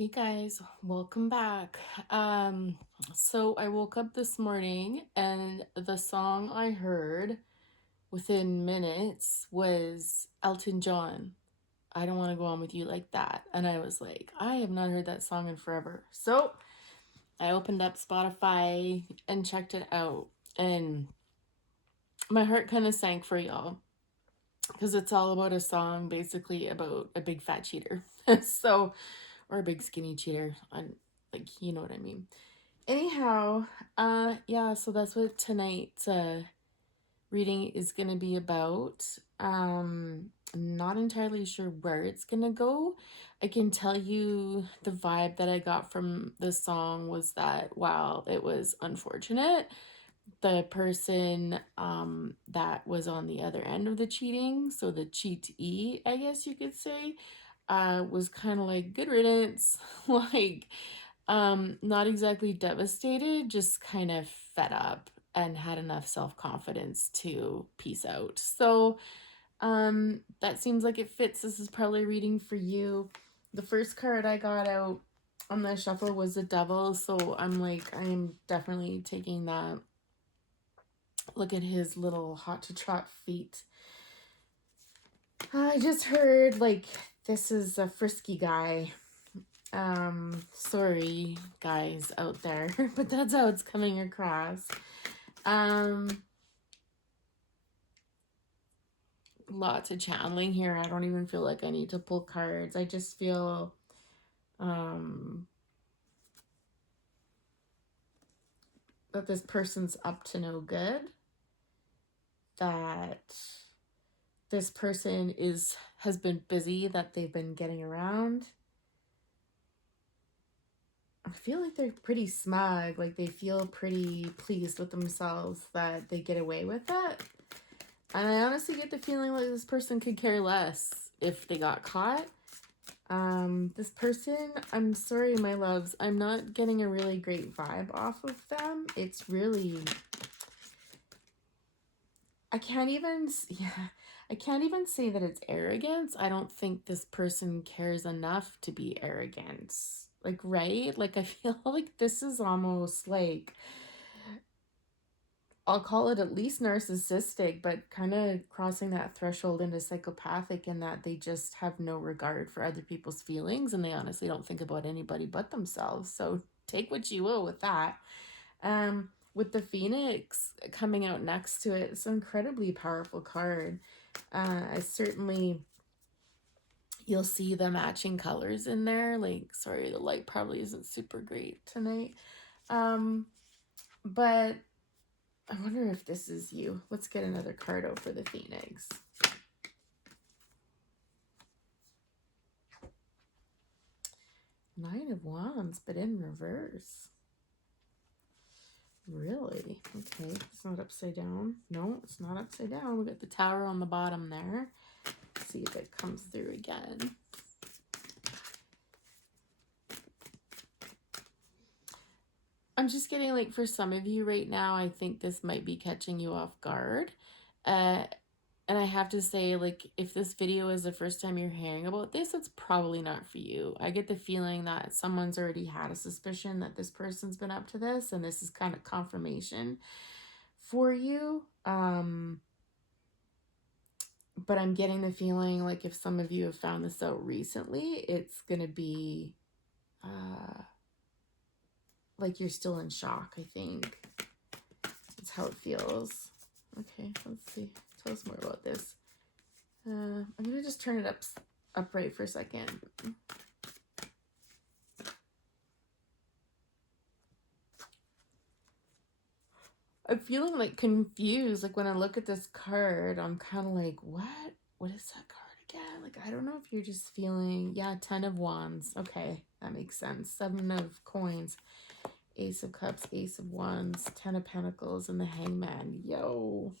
Hey guys, welcome back. So I woke up this morning and the song I heard within minutes was Elton John. I don't want to go on with you like that. And I was like, I have not heard that song in forever. So I opened up Spotify and checked it out. And my heart kind of sank for y'all because it's all about a song basically about a big fat cheater. So, or a big skinny cheater. Like, you know what I mean. Anyhow, yeah, so that's what tonight's reading is gonna be about. I'm not entirely sure where it's gonna go. I can tell you the vibe that I got from the song was that while it was unfortunate, the person that was on the other end of the cheating, so the cheatee, I guess you could say, was kind of like good riddance, like not exactly devastated, just kind of fed up and had enough self-confidence to peace out. So that seems like it fits. This is probably reading for you. The first card I got out on the shuffle was the devil, so I'm like, I am definitely taking that. Look at his little hot to trot feet. I just heard like this is a frisky guy. Sorry guys out there, but that's how it's coming across. Lots of channeling here. I don't even feel like I need to pull cards. I just feel that this person's up to no good, that this person has been busy, that they've been getting around. I feel like they're pretty smug, like they feel pretty pleased with themselves that they get away with it. And I honestly get the feeling like this person could care less if they got caught. This person, I'm sorry, my loves, I'm not getting a really great vibe off of them. It's really, I can't even say that it's arrogance. I don't think this person cares enough to be arrogant. Like, right? Like, I feel like this is almost like, I'll call it at least narcissistic, but kind of crossing that threshold into psychopathic in that they just have no regard for other people's feelings and they honestly don't think about anybody but themselves. So take what you will with that. With the Phoenix coming out next to it, it's an incredibly powerful card. I certainly, you'll see the matching colors in there. Like, sorry, the light probably isn't super great tonight. But I wonder if this is you. Let's get another card out for the Phoenix. Nine of Wands, but in reverse. Really? Okay, it's not upside down. No, it's not upside down. We got the Tower on the bottom there. Let's see if it comes through again. I'm just getting like for some of you right now, I think this might be catching you off guard. And I have to say, like, if this video is the first time you're hearing about this, it's probably not for you. I get the feeling that someone's already had a suspicion that this person's been up to this, and this is kind of confirmation for you. But I'm getting the feeling like if some of you have found this out recently, it's going to be like you're still in shock, I think. That's how it feels. Okay, let's see. Tell us more about this. I'm going to just turn it upright for a second. I'm feeling like confused. Like when I look at this card, I'm kind of like, what? What is that card again? Like, I don't know if you're just feeling, yeah, 10 of Wands. Okay, that makes sense. 7 of Coins, Ace of Cups, Ace of Wands, 10 of Pentacles, and the Hangman. Yo.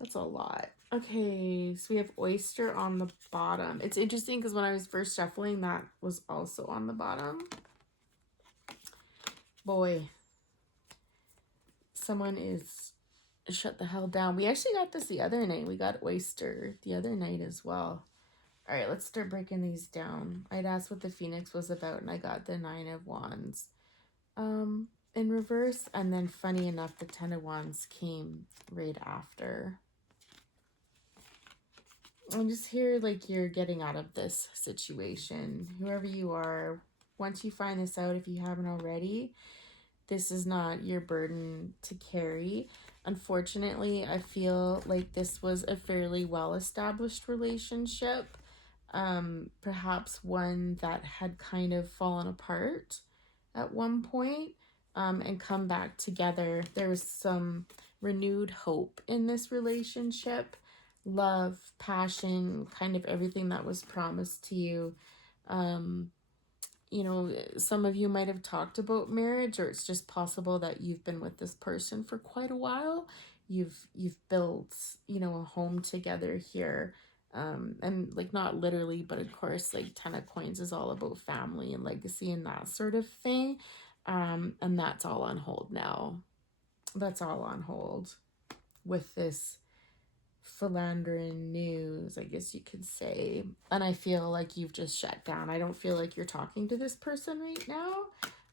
That's a lot. Okay, so we have Oyster on the bottom. It's interesting because when I was first shuffling, that was also on the bottom. Boy, someone is shut the hell down. We actually got this the other night. We got Oyster the other night as well. All right, let's start breaking these down. I'd asked what the Phoenix was about, and I got the Nine of Wands um, in reverse. And then, funny enough, the Ten of Wands came right after. I just hear like you're getting out of this situation. Whoever you are, once you find this out, if you haven't already, this is not your burden to carry. Unfortunately, I feel like this was a fairly well established relationship, perhaps one that had kind of fallen apart at one point, and come back together. There was some renewed hope in this relationship, love, passion, kind of everything that was promised to you. Um, some of you might have talked about marriage, or it's just possible that you've been with this person for quite a while. You've built, a home together here. And like not literally, but of course, like Ten of Coins is all about family and legacy and that sort of thing. And that's all on hold now. That's all on hold with this philandering news, I guess you could say. And I feel like you've just shut down. I don't feel like you're talking to this person right now.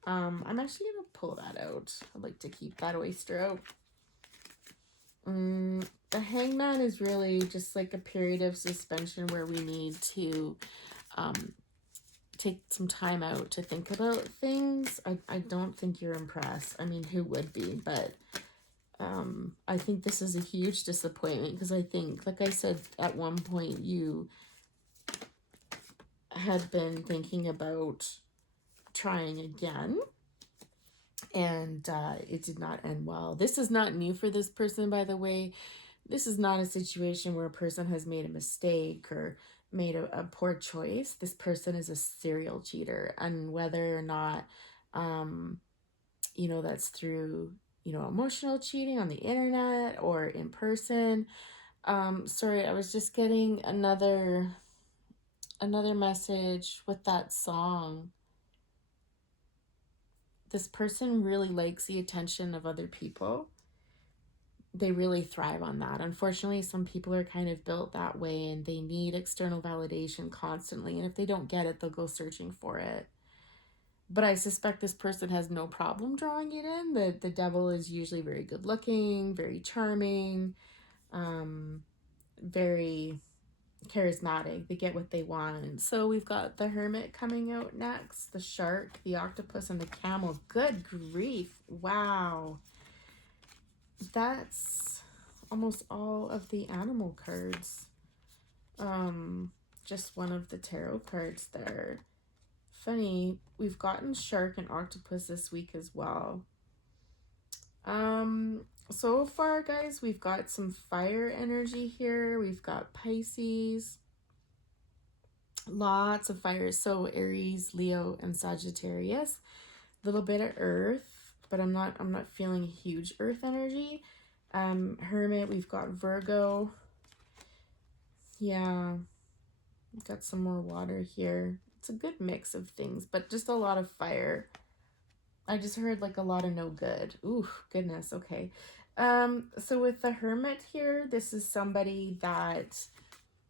I'm actually gonna pull that out. I'd like to keep that oyster out. The Hangman is really just like a period of suspension where we need to take some time out to think about things. I don't think you're impressed. I mean, who would be? But I think this is a huge disappointment because I think, like I said, at one point you had been thinking about trying again, and it did not end well. This is not new for this person, by the way. This is not a situation where a person has made a mistake or made a poor choice. This person is a serial cheater, and whether or not, that's through, emotional cheating on the internet or in person. Sorry, I was just getting another message with that song. This person really likes the attention of other people. They really thrive on that. Unfortunately, some people are kind of built that way and they need external validation constantly. And if they don't get it, they'll go searching for it. But I suspect this person has no problem drawing it in. The devil is usually very good looking, very charming, very charismatic. They get what they want. So we've got the Hermit coming out next, the Shark, the Octopus, and the Camel. Good grief. Wow. That's almost all of the animal cards. Just one of the tarot cards there. Funny, we've gotten Shark and Octopus this week as well. So far, guys, we've got some fire energy here. We've got Pisces. Lots of fire. So Aries, Leo, and Sagittarius. A little bit of earth, but I'm not feeling huge earth energy. Hermit, we've got Virgo. Yeah. We've got some more water here. It's a good mix of things, but just a lot of fire. I just heard like a lot of no good. Ooh, goodness. Okay. So with the Hermit here, this is somebody that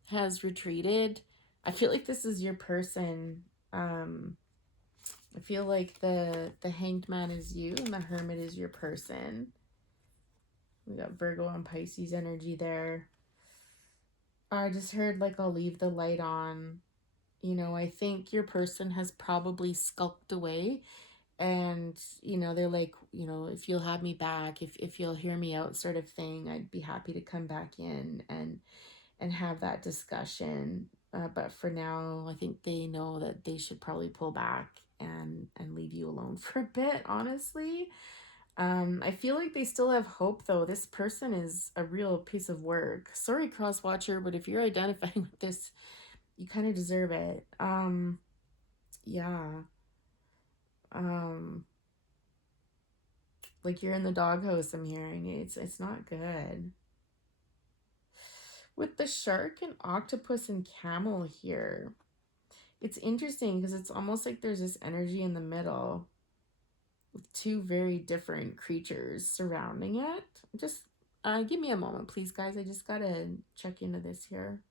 has retreated. I feel like this is your person. I feel like the Hanged Man is you and the Hermit is your person. We got Virgo and Pisces energy there. I just heard like I'll leave the light on. I think your person has probably skulked away, and they're like, if you'll have me back, if you'll hear me out, sort of thing, I'd be happy to come back in and have that discussion. But for now, I think they know that they should probably pull back and leave you alone for a bit, honestly. I feel like they still have hope, though. This person is a real piece of work. Sorry, cross watcher, but if you're identifying with this, you kind of deserve it. Yeah. Like you're in the doghouse, I'm hearing. It's not good. With the Shark and Octopus and Camel here, it's interesting because it's almost like there's this energy in the middle with two very different creatures surrounding it. Just give me a moment, please, guys. I just gotta check into this here.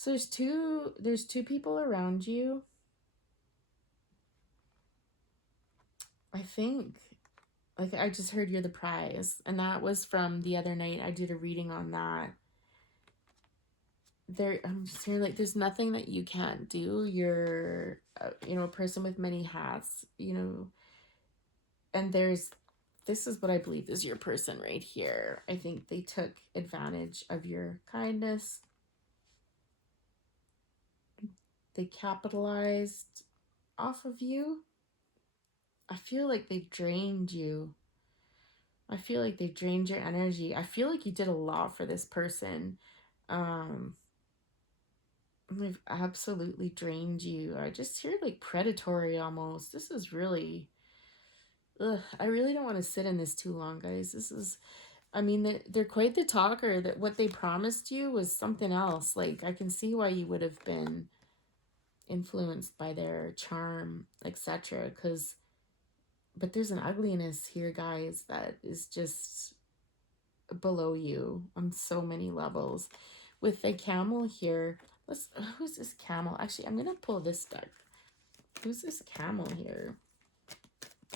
So there's two people around you. I think, like, I just heard you're the prize, and that was from the other night. I did a reading on that. I'm just hearing, like, there's nothing that you can't do. You're a person with many hats, and this is what I believe is your person right here. I think they took advantage of your kindness. They capitalized off of you. I feel like they drained you. I feel like they drained your energy. I feel like you did a lot for this person. Um, they've absolutely drained you. I just hear like predatory almost. This is really, ugh, I really don't want to sit in this too long, guys. I mean, they're quite the talker. That what they promised you was something else. Like, I can see why you would have been influenced by their charm, etc. But there's an ugliness here, guys, that is just below you on so many levels. With the camel here, who's this camel? Actually, I'm gonna pull this deck. Who's this camel here?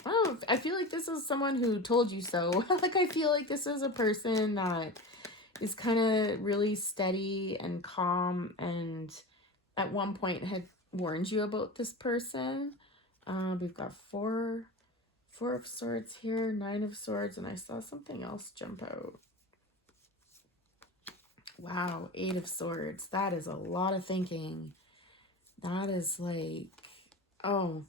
Oh, I feel like this is someone who told you so. Like, I feel like this is a person that is kind of really steady and calm, and at one point had warned you about this person. We've got four of swords here, 9 of swords, and I saw something else jump out. Wow, 8 of swords. That is a lot of thinking. That is like, oh,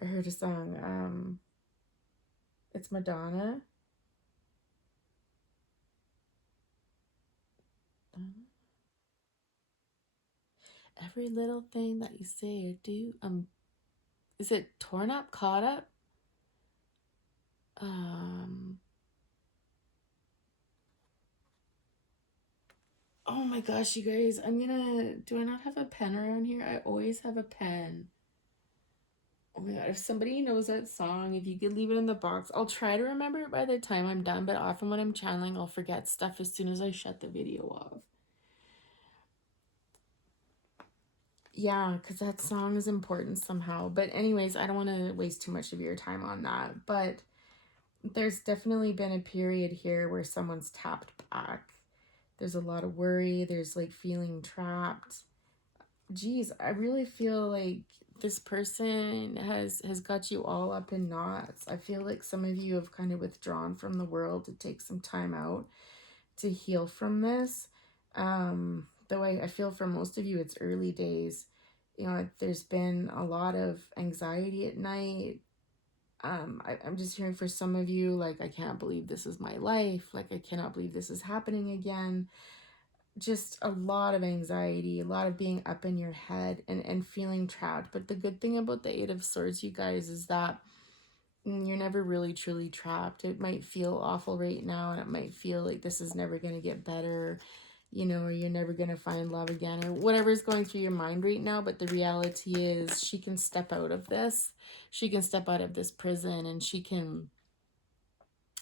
I heard a song. It's Madonna. Every little thing that you say or do. Is it torn up, caught up? Um. Oh my gosh, you guys! Do I not have a pen around here? I always have a pen. Oh my god, if somebody knows that song, if you could leave it in the box, I'll try to remember it by the time I'm done, but often when I'm channeling, I'll forget stuff as soon as I shut the video off. Yeah, because that song is important somehow. But anyways, I don't want to waste too much of your time on that. But there's definitely been a period here where someone's tapped back. There's a lot of worry. There's like feeling trapped. Geez, I really feel like this person has got you all up in knots. I feel like some of you have kind of withdrawn from the world to take some time out to heal from this. Though I feel for most of you it's early days. There's been a lot of anxiety at night. I'm just hearing for some of you, like, I can't believe this is my life. Like, I cannot believe this is happening again. Just a lot of anxiety, a lot of being up in your head and feeling trapped. But the good thing about the 8 of Swords, you guys, is that you're never really truly trapped. It might feel awful right now, and it might feel like this is never going to get better, or you're never going to find love again, or whatever's going through your mind right now. But the reality is she can step out of this. She can step out of this prison, and she can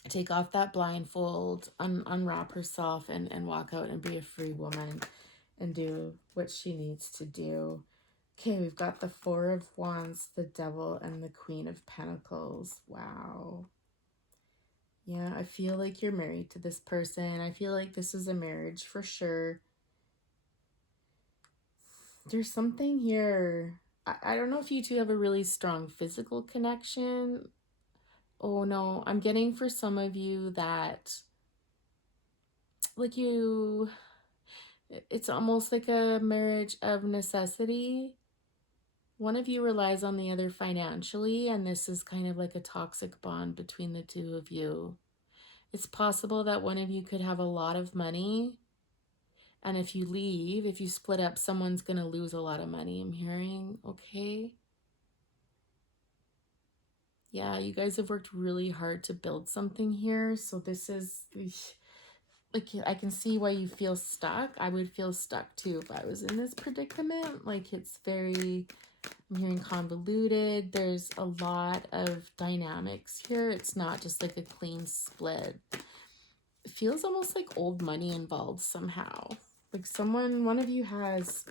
take off that blindfold, unwrap herself, and walk out and be a free woman and do what she needs to do. Okay, we've got the 4 of Wands, the Devil, and the Queen of Pentacles. Wow. Yeah, I feel like you're married to this person. I feel like this is a marriage for sure. There's something here. I don't know if you two have a really strong physical connection. Oh no, I'm getting for some of you that, like, it's almost like a marriage of necessity. One of you relies on the other financially, and this is kind of like a toxic bond between the two of you. It's possible that one of you could have a lot of money, and if you split up, someone's going to lose a lot of money, I'm hearing, okay? Yeah, you guys have worked really hard to build something here, so this is, like, I can see why you feel stuck. I would feel stuck too if I was in this predicament. Like, it's very, I'm hearing convoluted. There's a lot of dynamics here. It's not just like a clean split. It feels almost like old money involved somehow. Like one of you has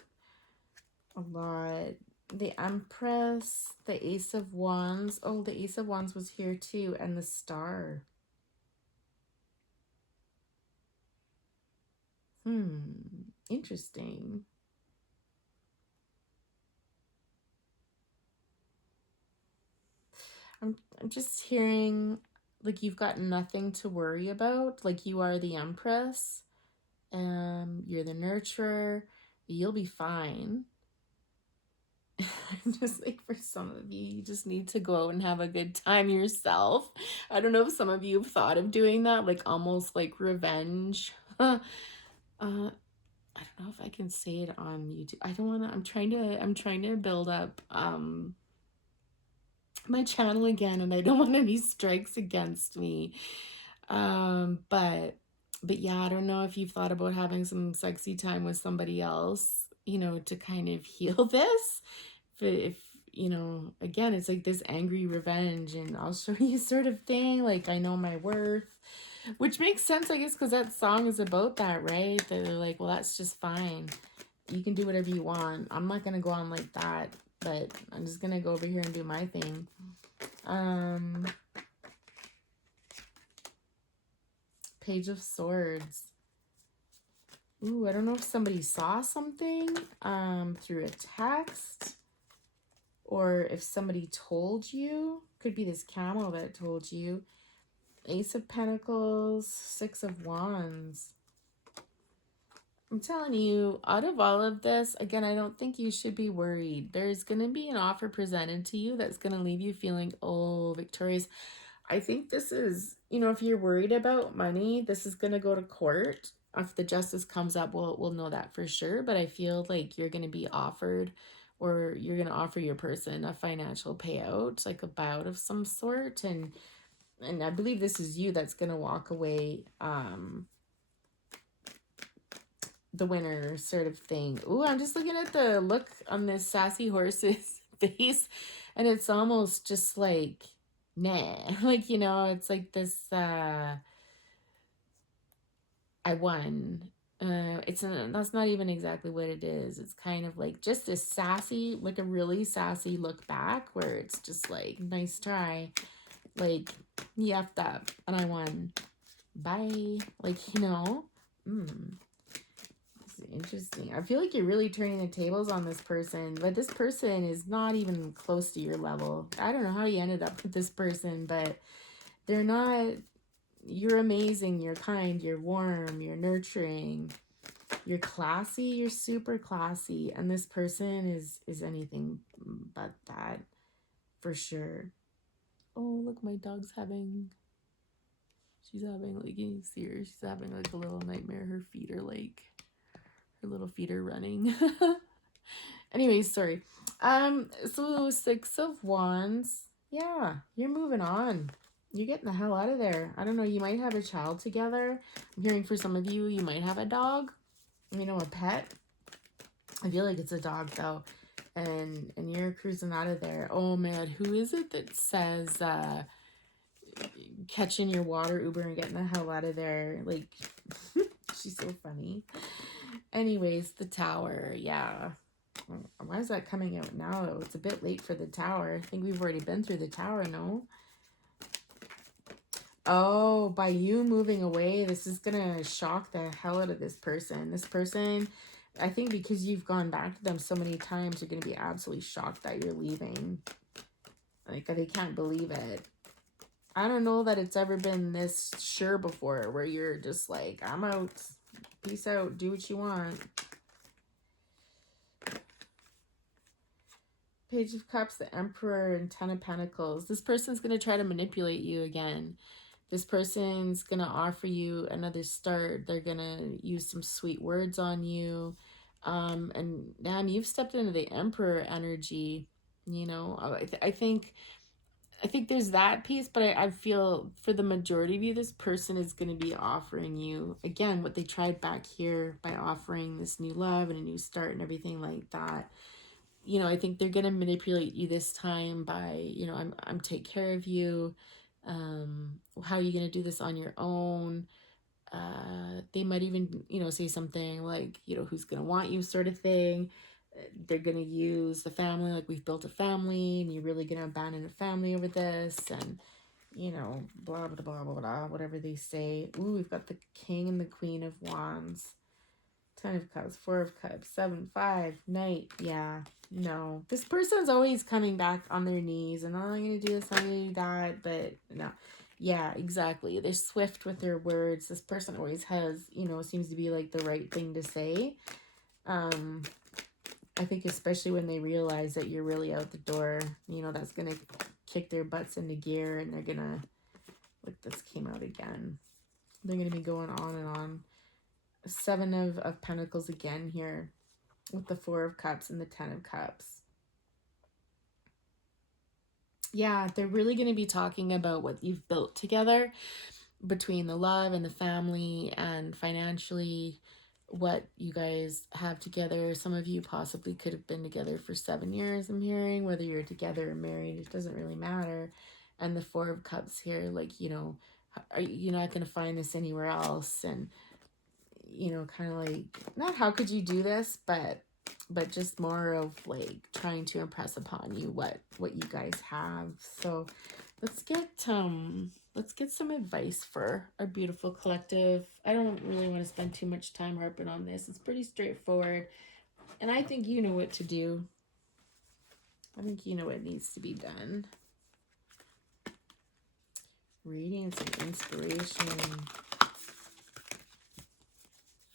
a lot. The Empress, the Ace of Wands. Oh, the Ace of Wands was here too, and the Star. Interesting. I'm just hearing like you've got nothing to worry about. Like you are the Empress. You're the nurturer. You'll be fine. I'm just like, for some of you, you just need to go out and have a good time yourself. I don't know if some of you have thought of doing that, like almost like revenge. I don't know if I can say it on YouTube. I don't want to. I'm trying to build up my channel again, and I don't want any strikes against me. But yeah, I don't know if you've thought about having some sexy time with somebody else, to kind of heal this. If again, it's like this angry revenge, and I'll show you sort of thing. Like, I know my worth, which makes sense, I guess, because that song is about that, right? They're like, well, that's just fine. You can do whatever you want. I'm not gonna go on like that, but I'm just gonna go over here and do my thing. Page of Swords. Ooh, I don't know if somebody saw something through a text, or if somebody told you. Could be this camel that told you. Ace of Pentacles, Six of Wands. I'm telling you, out of all of this, again, I don't think you should be worried. There's going to be an offer presented to you that's going to leave you feeling, oh, victorious. I think this is, if you're worried about money, this is going to go to court. If the justice comes up, we'll know that for sure. But I feel like you're going to be offered, or you're going to offer your person a financial payout, like a buyout of some sort. And I believe this is you that's going to walk away the winner, sort of thing. Ooh, I'm just looking at the look on this sassy horse's face, and it's almost just like, nah. Like, it's like this, I won. That's not even exactly what it is. It's kind of like just this sassy, like a really sassy look back, where it's just like, nice try. Like, you effed up and I won. Bye. Like, Interesting. I feel like you're really turning the tables on this person, but this person is not even close to your level. I don't know how you ended up with this person, but they're not. You're amazing, you're kind, you're warm, you're nurturing, you're classy, you're super classy, and this person is anything but that, for sure. Oh, look, my dog's having, like, you see her, she's having like a little nightmare. Her little feet are running. Anyways, sorry. So Six of Wands. Yeah, you're moving on. You're getting the hell out of there. I don't know, you might have a child together. I'm hearing for some of you, you might have a dog. A pet. I feel like it's a dog though. And you're cruising out of there. Oh man, who is it that says catching your water Uber and getting the hell out of there? Like, she's so funny. Anyways, the Tower, yeah. Why is that coming out now? It's a bit late for the Tower. I think we've already been through the Tower, no? Oh, by you moving away, this is gonna shock the hell out of this person. This person, I think because you've gone back to them so many times, you're gonna be absolutely shocked that you're leaving. Like, they can't believe it. I don't know that it's ever been this sure before, where you're just like, I'm out. Peace out. Do what you want. Page of Cups, the Emperor, and Ten of Pentacles. This person's going to try to manipulate you again. This person's going to offer you another start. They're going to use some sweet words on you. And damn, you've stepped into the Emperor energy. I think there's that piece, but I feel for the majority of you, this person is going to be offering you, again, what they tried back here by offering this new love and a new start and everything like that. I think they're going to manipulate you this time by, I'm take care of you. How are you going to do this on your own? They might even, say something like, who's gonna want you, sort of thing. They're gonna use the family, like, we've built a family and you're really gonna abandon a family over this, and blah blah blah blah blah, whatever they say. Ooh, we've got the king and the queen of wands, 10 of cups, 4 of cups, 7, 5, knight. Yeah, no, this person's always coming back on their knees and, oh, I'm gonna do this, I'm gonna do that, but no. Yeah, exactly, they're swift with their words. This person always has, seems to be like the right thing to say. I think especially when they realize that you're really out the door, that's gonna kick their butts into gear, and they're gonna, like, this came out again, they're gonna be going on and on. 7 of Pentacles again here, with the 4 of Cups and the 10 of Cups. Yeah, they're really going to be talking about what you've built together, between the love and the family and financially, what you guys have together. Some of you possibly could have been together for 7 years, I'm hearing. Whether you're together or married, it doesn't really matter. And the 4 of Cups here, like, are you not going to find this anywhere else? And kind of like, not how could you do this, but just more of like trying to impress upon you what you guys have. So let's get some advice for our beautiful collective. I don't really want to spend too much time harping on this. It's pretty straightforward, and I think you know what to do. I think you know what needs to be done. Reading some inspiration.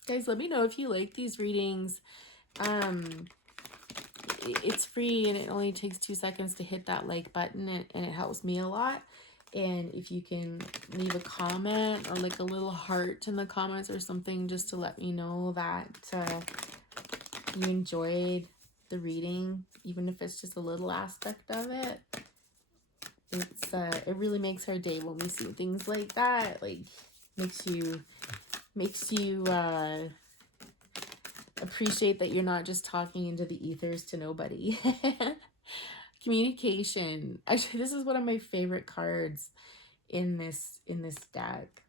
Guys, let me know if you like these readings. It's free and it only takes 2 seconds to hit that like button, and it helps me a lot. And if you can leave a comment or like a little heart in the comments or something, just to let me know that you enjoyed the reading, even if it's just a little aspect of it. It really makes our day when we see things like that. Like, makes you appreciate that you're not just talking into the ethers to nobody. Communication. Actually, this is one of my favorite cards in this deck.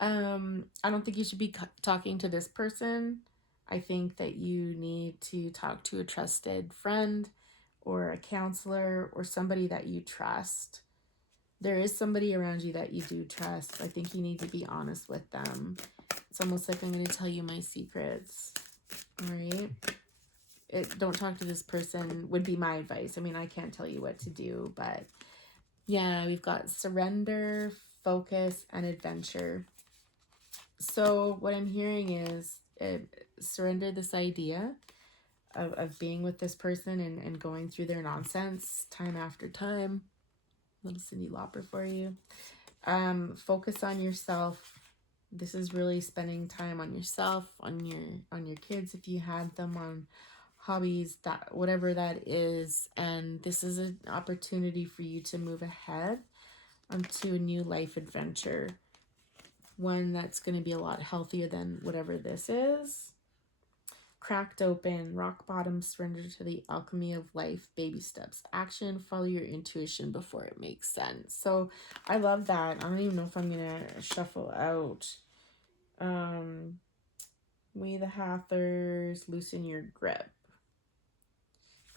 I don't think you should be talking to this person. I think that you need to talk to a trusted friend or a counselor or somebody that you trust. There is somebody around you that you do trust. I think you need to be honest with them. It's almost like, I'm going to tell you my secrets. All right? Don't talk to this person would be my advice. I mean, I can't tell you what to do, but yeah, we've got surrender, focus, and adventure. So what I'm hearing is surrender this idea of being with this person and going through their nonsense time after time. Little Cyndi Lauper for you. Focus on yourself. This is really spending time on yourself, on your kids if you had them, on hobbies, that whatever that is. And this is an opportunity for you to move ahead onto a new life adventure, one that's going to be a lot healthier than whatever this is. Cracked open, rock bottom, surrender to the alchemy of life, baby steps, action, follow your intuition before it makes sense. So I love that. I don't even know if I'm gonna shuffle out. We the Hathors, loosen your grip.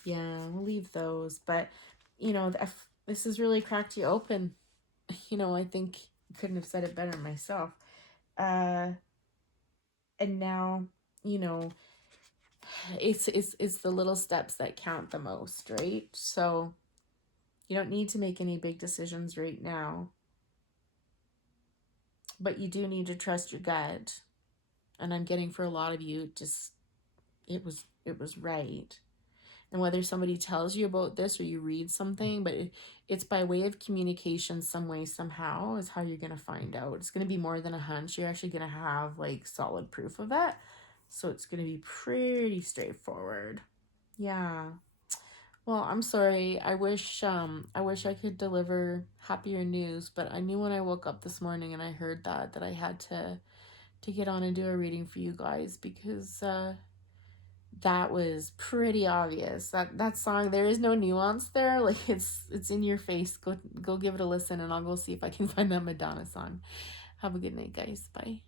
Yeah, we'll leave those. But this has really cracked you open. I think I couldn't have said it better myself. And now, it's the little steps that count the most, right? So you don't need to make any big decisions right now, but you do need to trust your gut. And I'm getting, for a lot of you, just it was right. And whether somebody tells you about this or you read something, but it's by way of communication, some way, somehow, is how you're going to find out. It's going to be more than a hunch. You're actually going to have like solid proof of it. So it's going to be pretty straightforward. Yeah. Well, I'm sorry. I wish I could deliver happier news, but I knew when I woke up this morning and I heard that I had to get on and do a reading for you guys, because that was pretty obvious. That song, there is no nuance there. Like, it's in your face. Go give it a listen, and I'll go see if I can find that Madonna song. Have a good night, guys. Bye.